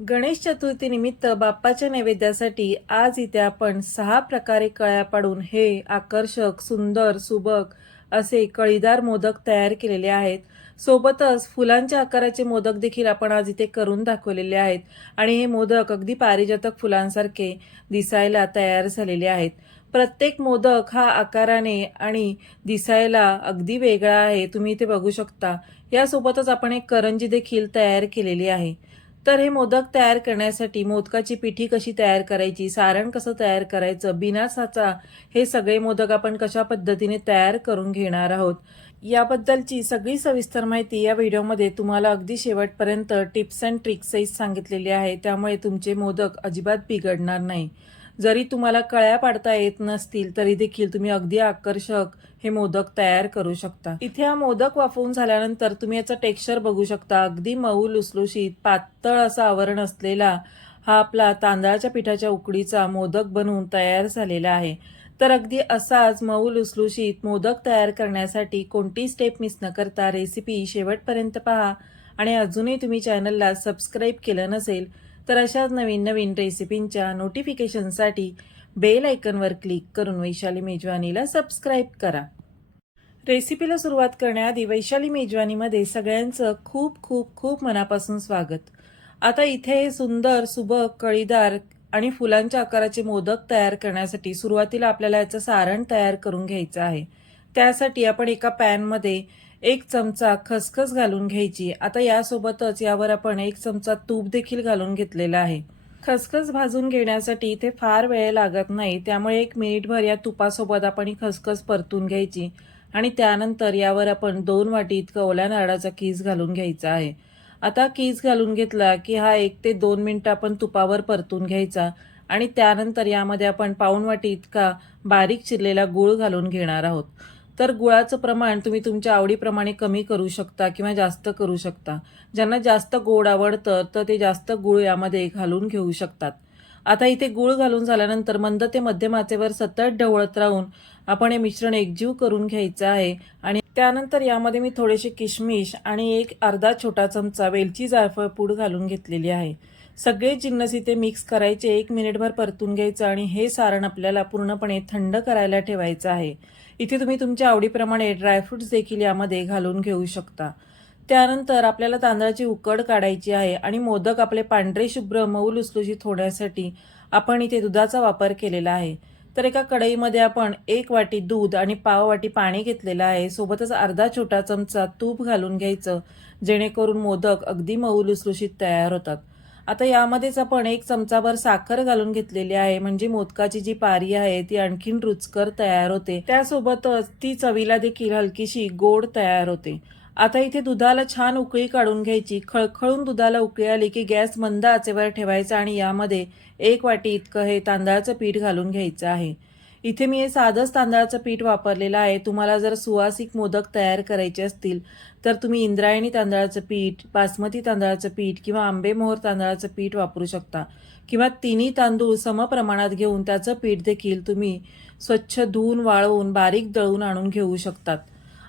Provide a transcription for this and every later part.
गणेश चतुर्थीनिमित्त बाप्पाच्या नैवेद्यासाठी आज इथे आपण सहा प्रकारे कळ्या पाडून हे आकर्षक सुंदर सुबक असे कळीदार मोदक तयार केलेले आहेत. सोबतच फुलांच्या आकाराचे मोदक देखील आपण आज इथे करून दाखवलेले आहेत. आणि हे मोदक अगदी पारिजातक फुलांसारखे दिसायला तयार झालेले आहेत. प्रत्येक मोदक हा आकाराने आणि दिसायला अगदी वेगळा आहे. तुम्ही इथे बघू शकता. यासोबतच आपण एक करंजी देखील तयार केलेली आहे. तर हे मोदक तयार करण्यासाठी मोदकाची पिठी कशी तयार करायची सारण कसं तयार करायचं बिना साचा हे सगळे मोदक आपण कशा पद्धतीने तयार करून घेणार आहोत याबद्दलची सगळी सविस्तर माहिती या व्हिडिओमध्ये तुम्हाला अगदी शेवटपर्यंत टिप्स अँड ट्रिक्सही सांगितलेली आहे त्यामुळे तुमचे मोदक अजिबात बिघडणार नाही. जरी तुम्हाला कळ्या पाडता येत नसतील तरी देखील तुम्ही अगदी आकर्षक हे मोदक तयार करू शकता. इथे हा मोदक वाफवून झाल्यानंतर तुम्ही याचं टेक्स्चर बघू शकता. अगदी मऊ लुसलुशीत पातळ असं आवरण असलेला हा आपला तांदळाच्या पिठाच्या उकडीचा मोदक बनवून तयार झालेला आहे. तर अगदी असाच मऊ लुसलुशीत मोदक तयार करण्यासाठी कोणती स्टेप मिस न करता रेसिपी शेवटपर्यंत पहा. आणि अजूनही तुम्ही चॅनलला सबस्क्राईब केलं नसेल तर अशाच नवीन नवीन रेसिपींच्या नोटिफिकेशनसाठी बेल आयकनवर क्लिक करून वैशाली मेजवानीला सबस्क्राईब करा. रेसिपीला सुरुवात करण्याआधी वैशाली मेजवानीमध्ये सगळ्यांचं खूप खूप खूप मनापासून स्वागत. आता इथे हे सुंदर सुबक कळीदार आणि फुलांच्या आकाराचे मोदक तयार करण्यासाठी सुरुवातीला आपल्याला याचं सारण तयार करून घ्यायचं आहे. त्यासाठी आपण एका पॅनमध्ये एक चमचा खसखस घालून घ्यायची. आता यासोबतच यावर आपण एक चमचा तूप देखील घालून घेतलेला आहे. खसखस भाजून घेण्यासाठी इथे फार वेळ लागत नाही. त्यामुळे एक मिनिटभर या तुपासोबत आपण ही खसखस परतून घ्यायची आणि त्यानंतर यावर आपण दोन वाटी इतकं ओल्या नारळाचा कीस घालून घ्यायचा आहे. आता कीस घालून घेतला की हा एक ते दोन मिनटं आपण तुपावर परतून घ्यायचा आणि त्यानंतर यामध्ये आपण पाऊण वाटी इतका बारीक चिरलेला गूळ घालून घेणार आहोत. तर गुळाचं प्रमाण तुम्ही तुमच्या आवडीप्रमाणे कमी करू शकता किंवा जास्त करू शकता. ज्यांना जास्त गोड आवडतं तर ते जास्त गूळ यामध्ये घालून घेऊ शकतात. आता इथे गूळ घालून झाल्यानंतर मंद ते मध्यम आचेवर सतत ढवळत राहून आपण हे मिश्रण एकजीव करून घ्यायचं आहे. आणि त्यानंतर यामध्ये मी थोडेसे किशमिश आणि एक अर्धा छोटा चमचा वेलची जायफळ पूड घालून घेतलेली आहे. सगळे जिन्नस इथे मिक्स करायचे एक मिनिटभर परतून घ्यायचं आणि हे सारण आपल्याला पूर्णपणे थंड करायला ठेवायचं आहे. इथे तुम्ही तुमच्या आवडीप्रमाणे ड्रायफ्रूट्स देखील यामध्ये घालून घेऊ शकता. त्यानंतर आपल्याला तांदळाची उकड काढायची आहे आणि मोदक आपले पांढरे शुभ्र मऊ लुसलुशीत होण्यासाठी आपण इथे दुधाचा वापर केलेला आहे. तर एका कढईमध्ये आपण एक वाटी दूध आणि पाव वाटी पाणी घेतलेलं आहे. सोबतच अर्धा छोटा चमचा तूप घालून घ्यायचं जेणेकरून मोदक अगदी मऊ लुसलुशीत तयार होतात. आता यामध्येच आपण एक चमचाभर साखर घालून घेतलेली आहे. म्हणजे मोदकाची जी पारी आहे ती आणखीन रुचकर तयार होते. त्यासोबतच ती चवीला देखील हलकीशी गोड तयार होते. आता इथे दुधाला छान उकळी काढून घ्यायची. खळखळून दुधाला उकळी आली की गॅस मंद आचेवर ठेवायचा आणि यामध्ये एक वाटी इतकं हे तांदळाचं पीठ घालून घ्यायचं आहे. इथे मी हे साधंच तांदळाचं पीठ वापरलेलं आहे. तुम्हाला जर सुवासिक मोदक तयार करायचे असतील तर तुम्ही इंद्रायणी तांदळाचं पीठ बासमती तांदळाचं पीठ किंवा आंबेमोहर तांदळाचं पीठ वापरू शकता. किंवा तिन्ही तांदूळ समप्रमाणात घेऊन त्याचं पीठ देखील तुम्ही स्वच्छ धुवून वाळवून बारीक दळून आणून घेऊ शकतात.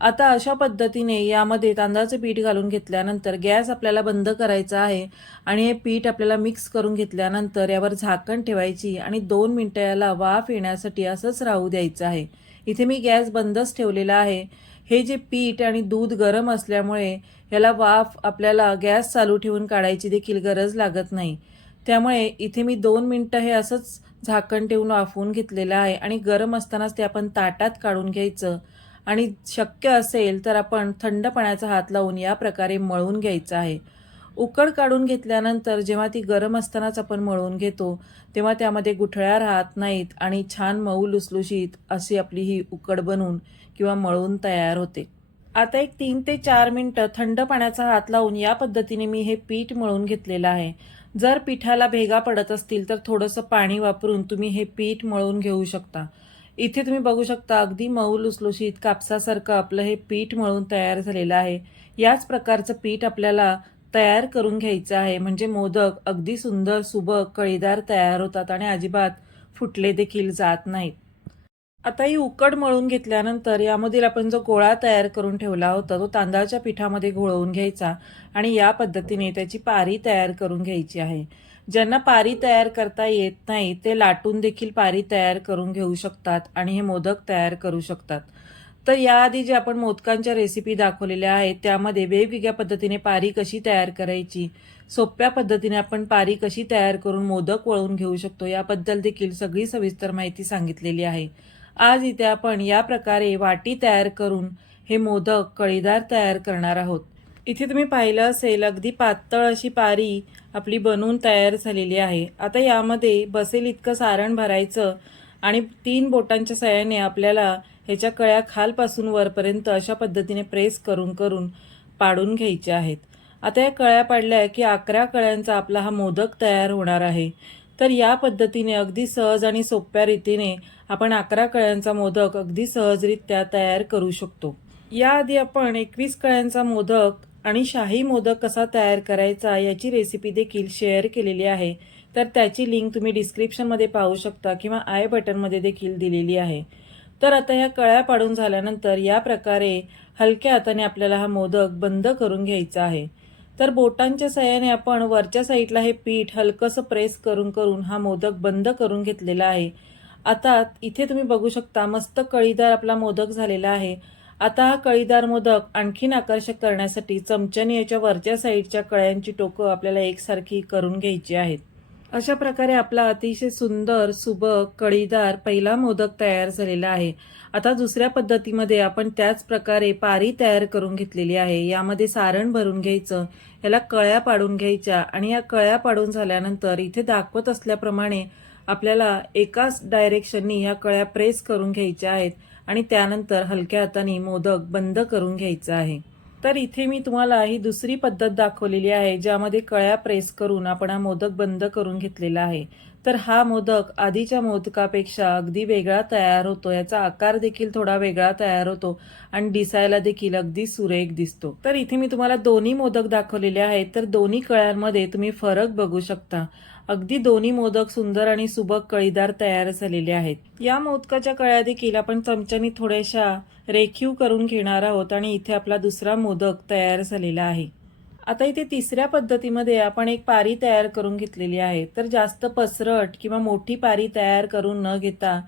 आता अशा पद्धतीने यामध्ये तांदळाचं पीठ घालून घेतल्यानंतर गॅस आपल्याला बंद करायचा आहे आणि हे पीठ आपल्याला मिक्स करून घेतल्यानंतर यावर झाकण ठेवायची आणि दोन मिनटं याला वाफ येण्यासाठी असंच राहू द्यायचं आहे. इथे मी गॅस बंदच ठेवलेला आहे. हे जे पीठ आणि दूध गरम असल्यामुळे याला वाफ आपल्याला गॅस चालू ठेवून काढायची देखील गरज लागत नाही. त्यामुळे इथे मी दोन मिनटं हे असंच झाकण ठेवून वाफवून घेतलेलं आहे आणि गरम असतानाच ते आपण ताटात काढून घ्यायचं. आणि शक्य असेल तर आपण थंड पाण्याचा हात लावून या प्रकारे मळून घ्यायचं आहे. उकड काढून घेतल्यानंतर जेव्हा ती गरम असतानाच आपण मळून घेतो तेव्हा त्यामध्ये गुठळ्या राहत नाहीत आणि छान मऊ लुसलुशीत अशी आपली ही उकड बनून किंवा मळून तयार होते. आता एक तीन ते चार मिनटं थंड पाण्याचा हात लावून या पद्धतीने मी हे पीठ मळून घेतलेलं आहे. जर पिठाला भेगा पडत असतील तर थोडंसं पाणी वापरून तुम्ही हे पीठ मळून घेऊ शकता. इथे तुम्ही बघू शकता अगदी मऊ लुसलुशीत कापसासारखं आपलं हे पीठ मळून तयार झालेलं आहे. याच प्रकारचं पीठ आपल्याला तयार करून घ्यायचं आहे. म्हणजे मोदक अगदी सुंदर सुबक कळीदार तयार होतात आणि अजिबात फुटले देखील जात नाहीत. आता ही उकड मळून घेतल्यानंतर यामधील आपण जो गोळा तयार करून ठेवला होता तो तांदळाच्या पिठामध्ये घोळवून घ्यायचा आणि या पद्धतीने त्याची पारी तयार करून घ्यायची आहे. ज्यांना पारी तयार करता येत नाही ते लाटून देखील पारी तयार करून घेऊ शकतात आणि हे मोदक तयार करू शकतात. तर याआधी जे आपण मोदकांच्या रेसिपी दाखवलेल्या आहेत त्यामध्ये वेगवेगळ्या पद्धतीने पारी कशी तयार करायची सोप्या पद्धतीने आपण पारी कशी तयार करून मोदक वळून घेऊ शकतो याबद्दल देखील सगळी सविस्तर माहिती सांगितलेली आहे. आज इथे आपण या प्रकारे वाटी तयार करून हे मोदक कळीदार तयार करणार आहोत. इथे तुम्ही पाहिलं असेल अगदी पातळ अशी पारी आपली बनवून तयार झालेली आहे. आता यामध्ये बसेल इतकं सारण भरायचं आणि तीन बोटांच्या सहाय्याने आपल्याला ह्याच्या कळ्या खालपासून वरपर्यंत अशा पद्धतीने प्रेस करून करून पाडून घ्यायच्या आहेत. आता या कळ्या पाडल्या की अकरा कळ्यांचा आपला हा मोदक तयार होणार आहे. तर या पद्धतीने अगदी सहज आणि सोप्या रीतीने आपण अकरा कळ्यांचा मोदक अगदी सहजरित्या तयार करू शकतो. याआधी आपण एकवीस कळ्यांचा मोदक आणि शाही मोदक कसा तयार करायचा याची रेसिपी देखील शेअर केलेली आहे. तर त्याची लिंक तुम्ही डिस्क्रिप्शनमध्ये पाहू शकता किंवा आय बटनमध्ये देखील दिलेली आहे. तर आता ह्या कळ्या पाडून झाल्यानंतर या प्रकारे हलक्या हाताने आपल्याला हा मोदक बंद करून घ्यायचा आहे. तर बोटांच्या सहाय्याने आपण वरच्या साईडला हे पीठ हलकंसं प्रेस करून करून हा मोदक बंद करून घेतलेला आहे. आता इथे तुम्ही बघू शकता मस्त कळीदार आपला मोदक झालेला आहे. आता हा कळीदार मोदक आणखीन आकर्षक करण्यासाठी चमच्याने याच्या वरच्या साईडच्या कळ्यांची टोकं आपल्याला एकसारखी करून घ्यायची आहेत. अशा प्रकारे आपला अतिशय सुंदर सुबक कळीदार पहिला मोदक तयार झालेला आहे. आता दुसऱ्या पद्धतीमध्ये आपण त्याच प्रकारे पारी तयार करून घेतलेली आहे. यामध्ये सारण भरून घ्यायचं याला कळ्या पाडून घ्यायच्या आणि या कळ्या पाडून झाल्यानंतर इथे दाखवत असल्याप्रमाणे आपल्याला एकाच डायरेक्शननी ह्या कळ्या प्रेस करून घ्यायच्या आहेत. आणि त्यानंतर हलक्या हाताने मोदक बंद करून घ्यायचा आहे. तर इथे मी तुम्हाला ही दुसरी पद्धत दाखवलेली आहे ज्यामध्ये कळ्या प्रेस करून आपण हा मोदक बंद करून घेतलेला आहे. तर हा मोदक आधीच्या मोदकापेक्षा अगदी वेगळा तयार होतो याचा आकार देखील थोडा वेगळा तयार होतो आणि दिसायला देखील अगदी सुरेख दिसतो. तर इथे मी तुम्हाला दोन्ही मोदक दाखवलेले आहेत तर दोन्ही कळ्यांमध्ये तुम्ही फरक बघू शकता. अगदी दोन्ही मोदक सुंदर आणि सुबक कळीदार तयार झालेले आहेत. या मोदकाच्या कळ्या देखील आपण चमच्यानी थोड्याशा रेखीव करून घेणार आहोत आणि इथे आपला दुसरा मोदक तयार झालेला आहे. आता इथे तिसऱ्या पद्धतीमध्ये आपण एक पारी तयार करून घेतलेली आहे. तर जास्त पसरट किंवा मोठी पारी तयार करून न घेता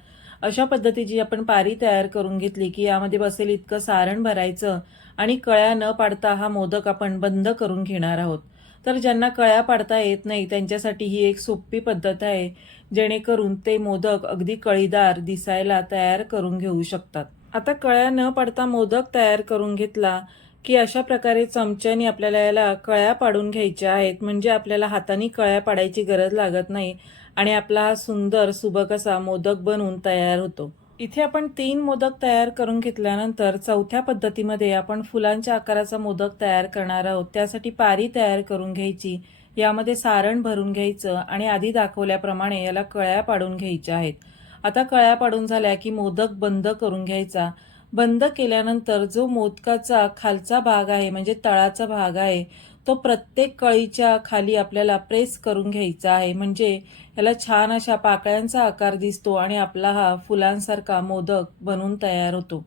अशा पद्धतीची आपण पारी तयार करून घेतली की यामध्ये बसेल इतकं सारण भरायचं आणि कळ्या न पाडता हा मोदक आपण बंद करून घेणार आहोत. तर ज्यांना कळ्या पाडता येत नाही त्यांच्यासाठी ही एक सोपी पद्धत आहे जेणेकरून ते मोदक अगदी कळीदार दिसायला तयार करून घेऊ शकतात. आता कळ्या न पाडता मोदक तयार करून घेतला की अशा प्रकारे चमच्याने आपल्याला याला कळ्या पाडून घ्यायच्या आहेत म्हणजे आपल्याला हाताने कळ्या पाडायची गरज लागत नाही आणि आपला हा सुंदर सुबक असा मोदक बनवून तयार होतो. इथे आपण तीन मोदक तयार करून घेतल्यानंतर चौथ्या पद्धतीमध्ये आपण फुलांच्या आकाराचा मोदक तयार करणार आहोत. त्यासाठी पारी तयार करून घ्यायची. यामध्ये सारण भरून घ्यायचं आणि आधी दाखवल्याप्रमाणे याला कळ्या पाडून घ्यायच्या आहेत. आता कळ्या पाडून झाल्या की मोदक बंद करून घ्यायचा. बंद केल्यानंतर जो मोदकाचा खालचा भाग आहे म्हणजे तळाचा भाग आहे तो प्रत्येक कळीच्या खाली आपल्याला प्रेस करून घ्यायचा आहे. म्हणजे याला छान अशा पाकळ्यांचा आकार दिसतो आणि आपला हा फुलांसारखा मोदक बनून तयार होतो.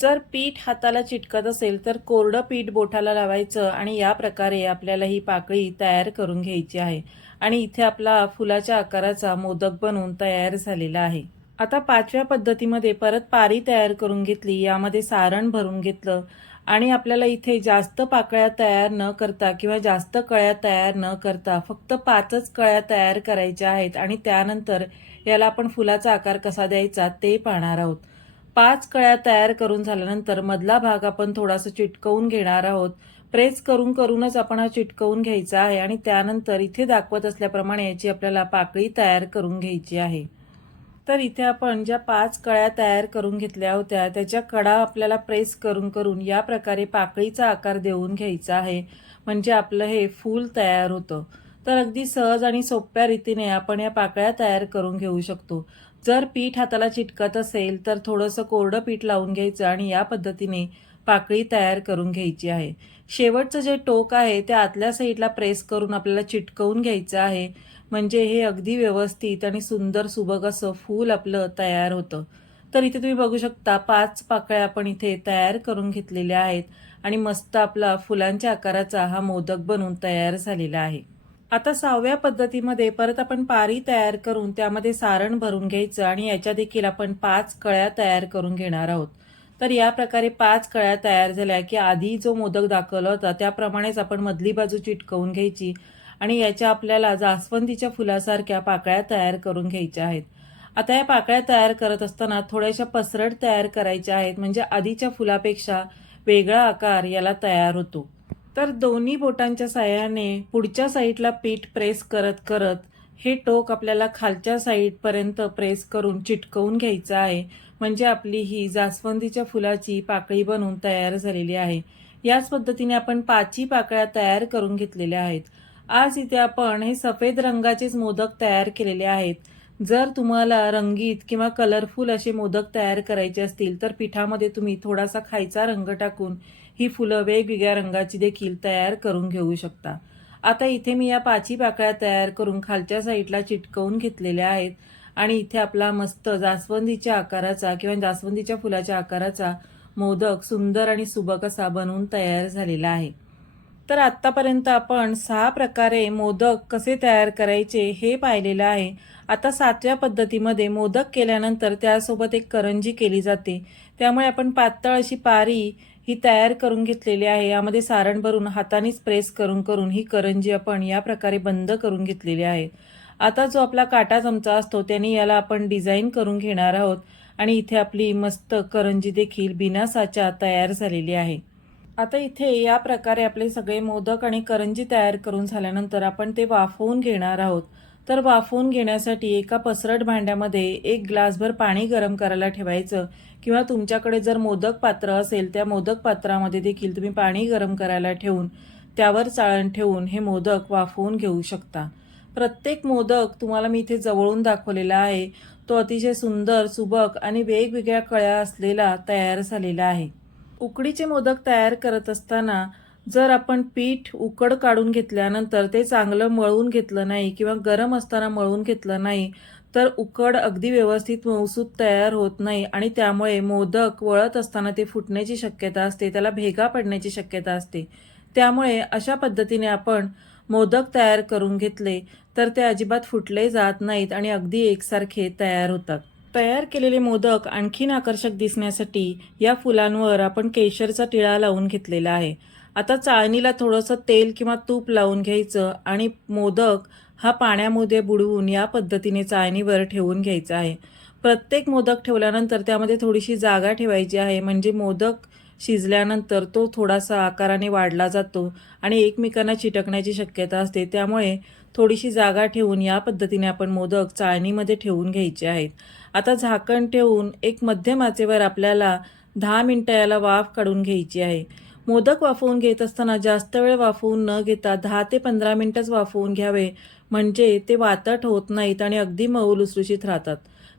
जर पीठ हाताला चिटकत असेल तर कोरडं पीठ बोटाला लावायचं आणि या प्रकारे आपल्याला ही पाकळी तयार करून घ्यायची आहे. आणि इथे आपला फुलाच्या आकाराचा मोदक बनवून तयार झालेला आहे. आता पाचव्या पद्धतीमध्ये परत पारी तयार करून घेतली. यामध्ये सारण भरून घेतलं. आणि आपल्याला इथे जास्त पाकळ्या तयार न करता किंवा जास्त कळ्या तयार न करता फक्त पाचच कळ्या तयार करायच्या आहेत आणि त्यानंतर याला आपण फुलाचा आकार कसा द्यायचा ते पाहणार आहोत. पाच कळ्या तयार करून झाल्यानंतर मधला भाग आपण थोडासा चिटकवून घेणार आहोत. प्रेस करून करूनच आपण हा चिटकवून घ्यायचा आहे आणि त्यानंतर इथे दाखवत असल्याप्रमाणे याची आपल्याला पाकळी तयार करून घ्यायची आहे. तर इथे आपण ज्या पाच कळ्या तयार करून घेतल्या होत्या त्याच्या कडा आपल्याला प्रेस करून करून या प्रकारे पाकळीचा आकार देऊन घ्यायचा आहे. म्हणजे आपलं हे फूल तयार होतं. तर अगदी सहज आणि सोप्या रीतीने आपण या पाकळ्या तयार करून घेऊ शकतो. जर पीठ हाताला चिटकत असेल तर थोडंसं कोरडं पीठ लावून घ्यायचं आणि या पद्धतीने पाकळी तयार करून घ्यायची आहे. शेवटचं जे टोक आहे ते आतल्या साईडला प्रेस करून आपल्याला चिटकवून घ्यायचं आहे. म्हणजे हे अगदी व्यवस्थित आणि सुंदर सुबक असं फूल आपलं तयार होतं. तर इथे तुम्ही बघू शकता पाच पाकळ्या आपण इथे तयार करून घेतलेल्या आहेत आणि मस्त आपला फुलांच्या आकाराचा हा मोदक बनून तयार झालेला आहे. आता सहाव्या पद्धतीमध्ये परत आपण पारी तयार करून त्यामध्ये सारण भरून घ्यायचं आणि याच्या देखील आपण पाच कळ्या तयार करून घेणार आहोत. तर या प्रकारे पाच कळ्या तयार झाल्या की आधी जो मोदक दाखवला होता त्याप्रमाणेच आपण मधली बाजू चिटकवून घ्यायची आणि याच्या आपल्याला जास्वंदीच्या फुलासारख्या पाकळ्या तयार करून घ्यायच्या आहेत. आता या पाकळ्या तयार करत असताना थोड्याशा पसरट तयार करायच्या आहेत म्हणजे आधीच्या फुलापेक्षा वेगळा आकार याला तयार होतो. तर दोन्ही बोटांच्या साह्याने पुढच्या साईडला पीठ प्रेस करत करत हे टोक आपल्याला खालच्या साईडपर्यंत प्रेस करून चिटकवून घ्यायचं आहे म्हणजे आपली ही जास्वंदीच्या फुलाची पाकळी बनून तयार झालेली आहे. याच पद्धतीने आपण पाची पाकळ्या तयार करून घेतलेल्या आहेत. आज इथे आपण हे सफेद रंगाचेच मोदक तयार केलेले आहेत. जर तुम्हाला रंगीत किंवा कलरफुल असे मोदक तयार करायचे असतील तर पिठामध्ये तुम्ही थोडासा खायचा रंग टाकून ही फुलं वेगवेगळ्या रंगाची देखील तयार करून घेऊ शकता. आता इथे मी या पाची पाकळ्या तयार करून खालच्या साईडला चिटकवून घेतलेल्या आहेत. आणि इथे आपला मस्त जास्वंदीच्या आकाराचा किंवा जास्वंदीच्या फुलाच्या आकाराचा मोदक सुंदर आणि सुबक असा बनवून तयार झालेला आहे. तर आत्तापर्यंत आपण सहा प्रकारे मोदक कसे तयार करायचे हे पाहिलेलं आहे. आता सातव्या पद्धतीमध्ये मोदक केल्यानंतर त्यासोबत एक करंजी केली जाते. त्यामुळे आपण पातळ अशी पारी ही तयार करून घेतलेली आहे. यामध्ये सारण भरून हातानेच प्रेस करून करून ही करंजी आपण या प्रकारे बंद करून घेतलेली आहे. आता जो आपला काटा चमचा असतो त्याने याला आपण डिझाईन करून घेणार आहोत. आणि इथे आपली मस्त करंजी देखील बिना साचा तयार झालेली आहे. आता इथे या प्रकारे आपले सगळे मोदक आणि करंजी तयार करून झाल्यानंतर आपण ते वाफवून घेणार आहोत. तर वाफवून घेण्यासाठी एका पसरट भांड्यामध्ये एक ग्लासभर पाणी गरम करायला ठेवायचं किंवा तुमच्याकडे जर मोदक पात्र असेल त्या मोदक पात्रामध्ये देखील तुम्ही पाणी गरम करायला ठेवून त्यावर चाळण ठेवून हे मोदक वाफवून घेऊ शकता. प्रत्येक मोदक तुम्हाला मी इथे जवळून दाखवलेला आहे. तो अतिशय सुंदर सुबक आणि वेगवेगळ्या कळ्या असलेला तयार झालेला आहे. उकडीचे मोदक तयार करत असताना जर आपण पीठ उकड काढून घेतल्यानंतर ते चांगलं मळून घेतलं नाही किंवा गरम असताना मळून घेतलं नाही तर उकड अगदी व्यवस्थित मऊसूत तयार होत नाही आणि त्यामुळे मोदक वळत असताना ते फुटण्याची शक्यता असते त्याला भेगा पडण्याची शक्यता असते. त्यामुळे अशा पद्धतीने आपण मोदक तयार करून घेतले तर ते अजिबात फुटले जात नाहीत आणि अगदी एकसारखे तयार होतात. तयार केलेले मोदक आणखीन आकर्षक दिसण्यासाठी या फुलांवर आपण केशरचा टिळा लावून घेतलेला आहे. आता चाळणीला थोडंसं तेल किंवा तूप लावून घ्यायचं आणि मोदक हा पाण्यामध्ये बुडवून या पद्धतीने चाळणीवर ठेवून घ्यायचा आहे. प्रत्येक मोदक ठेवल्यानंतर त्यामध्ये थोडीशी जागा ठेवायची आहे. म्हणजे मोदक शिजल्यानंतर तो थोडासा आकाराने वाढला जातो आणि एकमेकांना चिटकण्याची शक्यता असते. त्यामुळे थोडीशी जागा ठेवून या पद्धतीने आपण मोदक चाळणीमध्ये ठेवून घ्यायचे आहेत. आता झाकण ठेवून एक मध्यम आचेवर आपल्याला दहा मिनटं याला वाफ काढून घ्यायची आहे. मोदक वाफवून घेत असताना जास्त वेळ वाफवून न घेता दहा ते पंधरा मिनटंच वाफवून घ्यावे. म्हणजे ते वातट होत नाहीत आणि अगदी मऊ लुसलुशीत राहतात.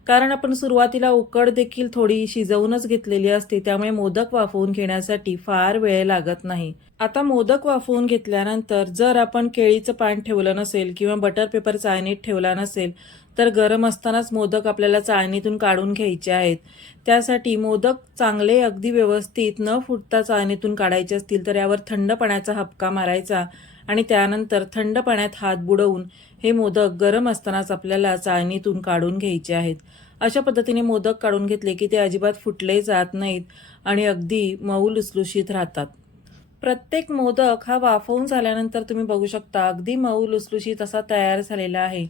कारण आपण सुरुवातीला उकड देखील थोडी शिजवूनच घेतलेली असते त्यामुळे मोदक वाफवून घेण्यासाठी फार वेळ लागत नाही. आता मोदक वाफवून घेतल्यानंतर जर आपण केळीचं पान ठेवलं नसेल किंवा बटर पेपर चायनीत ठेवला नसेल तर गरम असतानाच मोदक आपल्याला चाळणीतून काढून घ्यायचे आहेत. त्यासाठी मोदक चांगले अगदी व्यवस्थित न फुटता चाळणीतून काढायचे असतील तर यावर थंड पाण्याचा हपका मारायचा आणि त्यानंतर थंड पाण्यात हात बुडवून हे मोदक गरम असतानाच आपल्याला चाळणीतून काढून घ्यायचे आहेत. अशा पद्धतीने मोदक काढून घेतले की ते अजिबात फुटले जात नाहीत आणि अगदी मऊ लुसलुशीत राहतात. प्रत्येक मोदक हा वाफवून झाल्यानंतर तुम्ही बघू शकता अगदी मऊ लुसलुशीत असा तयार झालेला आहे.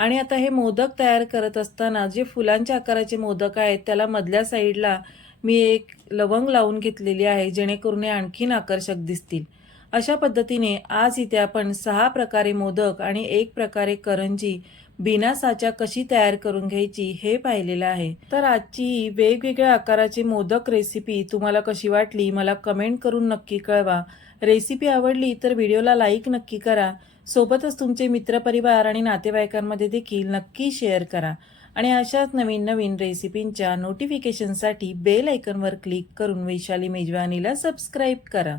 आणि आता हे मोदक तयार करत असताना जे फुलांच्या आकाराचे मोदक आहेत त्याला मधल्या साईडला मी एक लवंग लावून घेतलेली आहे जेणेकरून हे आणखीन आकर्षक दिसतील. अशा पद्धतीने आज इथे आपण सहा प्रकारे मोदक आणि एक प्रकारे करंजी बिना साच्या कशी तयार करून घ्यायची हे पाहिलेलं आहे. तर आजची वेगवेगळ्या आकाराची मोदक रेसिपी तुम्हाला कशी वाटली मला कमेंट करून नक्की कळवा. रेसिपी आवडली तर व्हिडिओला लाईक नक्की करा. सोबतच तुमचे मित्रपरिवार आणि नातेवाईकांमध्ये देखील नक्की शेअर करा. आणि अशाच नवीन नवीन रेसिपींच्या नोटिफिकेशनसाठी बेल आयकनवर क्लिक करून वैशाली मेजवानीला सबस्क्राईब करा.